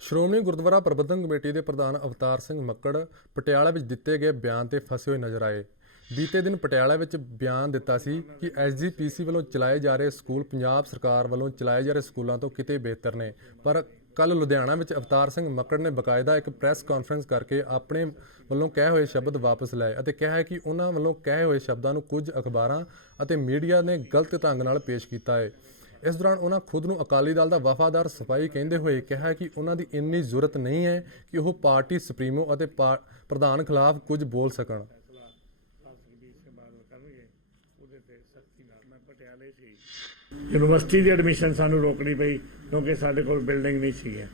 ਸ਼੍ਰੋਮਣੀ ਗੁਰਦੁਆਰਾ ਪ੍ਰਬੰਧਕ committee ਦੇ ਪ੍ਰਧਾਨ ਅਵਤਾਰ ਸਿੰਘ ਮੱਕੜ ਪਟਿਆਲਾ ਵਿੱਚ ਦਿੱਤੇ ਗਏ ਬਿਆਨ ਤੇ ਫਸੇ ਹੋਏ ਨਜ਼ਰ ਆਏ। ਬੀਤੇ ਦਿਨ ਪਟਿਆਲਾ ਵਿੱਚ ਬਿਆਨ ਦਿੱਤਾ ਸੀ ਕਿ ਐਸਜੀਪੀਸੀ ਵੱਲੋਂ ਚਲਾਏ ਜਾ ਰਹੇ ਸਕੂਲ ਪੰਜਾਬ ਸਰਕਾਰ ਵੱਲੋਂ ਚਲਾਏ ਜਾ ਰਹੇ ਸਕੂਲਾਂ ਤੋਂ ਕਿਤੇ ਬਿਹਤਰ ਨੇ। ਪਰ ਕੱਲ ਲੁਧਿਆਣਾ ਵਿੱਚ ਅਵਤਾਰ ਸਿੰਘ ਮੱਕੜ ਨੇ ਬਕਾਇਦਾ ਇੱਕ ਪ੍ਰੈਸ ਕਾਨਫਰੰਸ ਕਰਕੇ ਆਪਣੇ ਵੱਲੋਂ ਕਹੇ ਹੋਏ ਸ਼ਬਦ ਵਾਪਸ ਲਏ ਅਤੇ ਕਿਹਾ ਹੈ ਕਿ ਉਹਨਾਂ ਵੱਲੋਂ ਕਹੇ ਹੋਏ ਸ਼ਬਦਾਂ ਨੂੰ ਕੁਝ ਅਖਬਾਰਾਂ ਅਤੇ ਮੀਡੀਆ ਨੇ ਗਲਤ ਢੰਗ ਨਾਲ ਪੇਸ਼ ਕੀਤਾ ਹੈ। ਇਸ ਦੌਰਾਨ ਉਹਨਾਂ ਖੁਦ ਨੂੰ ਅਕਾਲੀ ਦਲ ਦਾ ਵਫਾਦਾਰ ਸਿਪਾਹੀ ਕਹਿੰਦੇ ਹੋਏ ਕਿਹਾ ਕਿ ਉਹਨਾਂ ਦੀ ਇੰਨੀ ਜ਼ਰੂਰਤ ਨਹੀਂ ਹੈ ਕਿ ਉਹ ਪਾਰਟੀ ਸੁਪਰੀਮੋ ਅਤੇ ਪਾ- ਪ੍ਰਧਾਨ ਖਿਲਾਫ ਕੁਝ ਬੋਲ ਸਕਣ। ਯੂਨੀਵਰਸਿਟੀ ਦੀ ਐਡਮਿਸ਼ਨ ਸਾਨੂੰ ਰੋਕਣੀ ਪਈ ਕਿਉਂਕਿ ਸਾਡੇ ਕੋਲ ਬਿਲਡਿੰਗ ਨਹੀਂ ਸੀ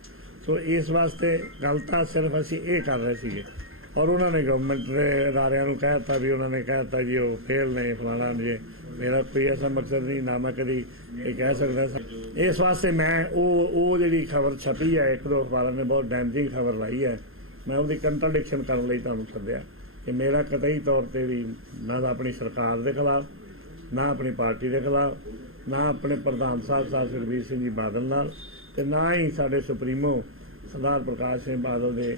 ਸੋ ਇਸ ਵਾਸਤੇ ਗੱਲ ਤਾਂ ਸਿਰਫ ਅਸੀਂ ਇਹ ਕਰ ਰਹੇ ਸੀਗੇ। ਔਰ ਉਹਨਾਂ ਨੇ ਗਵਰਨਮੈਂਟ ਦੇ ਅਦਾਰਿਆਂ ਨੂੰ ਕਹਿ ਦਿੱਤਾ ਵੀ ਉਹਨਾਂ ਨੇ ਕਹਿ ਦਿੱਤਾ ਜੀ ਉਹ ਫੇਲ ਨੇ ਫਲਾਣਾ ਜੀ, ਮੇਰਾ ਕੋਈ ਐਸਾ ਮਕਸਦ ਨਹੀਂ, ਨਾ ਮੈਂ ਕਦੀ ਇਹ ਕਹਿ ਸਕਦਾ ਇਸ ਵਾਸਤੇ ਮੈਂ ਉਹ ਉਹ ਜਿਹੜੀ ਖਬਰ ਛਪੀ ਹੈ, ਇੱਕ ਦੋ ਅਖਬਾਰਾਂ ਨੇ ਬਹੁਤ ਡੈਮੇਜਿੰਗ ਖਬਰ ਲਾਈ ਹੈ, ਮੈਂ ਉਹਦੀ ਕੰਟਰਡਿਕਸ਼ਨ ਕਰਨ ਲਈ ਤੁਹਾਨੂੰ ਸੱਦਿਆ ਕਿ ਮੇਰਾ ਕਤਈ ਤੌਰ ਤੇ ਵੀ ਨਾ ਤਾਂ ਆਪਣੀ ਸਰਕਾਰ ਦੇ ਖਿਲਾਫ, ਨਾ ਆਪਣੀ ਪਾਰਟੀ ਦੇ ਖਿਲਾਫ, ਨਾ ਆਪਣੇ ਪ੍ਰਧਾਨ ਸਾਹਿਬ ਸਾਹਿਬ ਸੁਖਬੀਰ ਸਿੰਘ ਜੀ ਬਾਦਲ ਨਾਲ ਤੇ ਨਾ ਹੀ ਸਾਡੇ ਸੁਪਰੀਮੋ ਸਰਦਾਰ ਪ੍ਰਕਾਸ਼ ਸਿੰਘ ਬਾਦਲ ਦੇ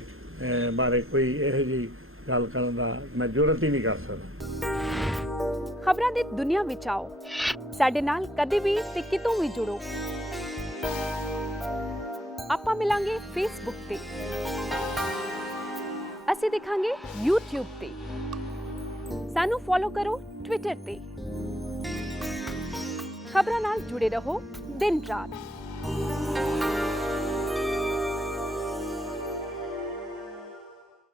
ਬਾਰੇ ਕੋਈ ਇਹੋ ਜਿਹੀ ਗੱਲ ਕਰਨ ਦਾ ਮੈਂ ਜੁਰਤ ਹੀ ਨਹੀਂ ਕਰ ਸਕਦਾ। ਖਬਰਾਂ ਦੀ ਦੁਨੀਆ ਵਿੱਚ ਆਓ। ਸਾਡੇ ਨਾਲ ਕਦੇ ਵੀ ਤੇ ਕਿਤੋਂ ਵੀ ਜੁੜੋ। ਆਪਾਂ ਮਿਲਾਂਗੇ ਫੇਸਬੁੱਕ ਤੇ। ਅਸੀਂ ਦਿਖਾਂਗੇ YouTube ਤੇ। ਸਾਨੂੰ ਫੋਲੋ ਕਰੋ Twitter ਤੇ। ਖਬਰਾਂ ਨਾਲ ਜੁੜੇ ਰਹੋ ਦਿਨ ਰਾਤ।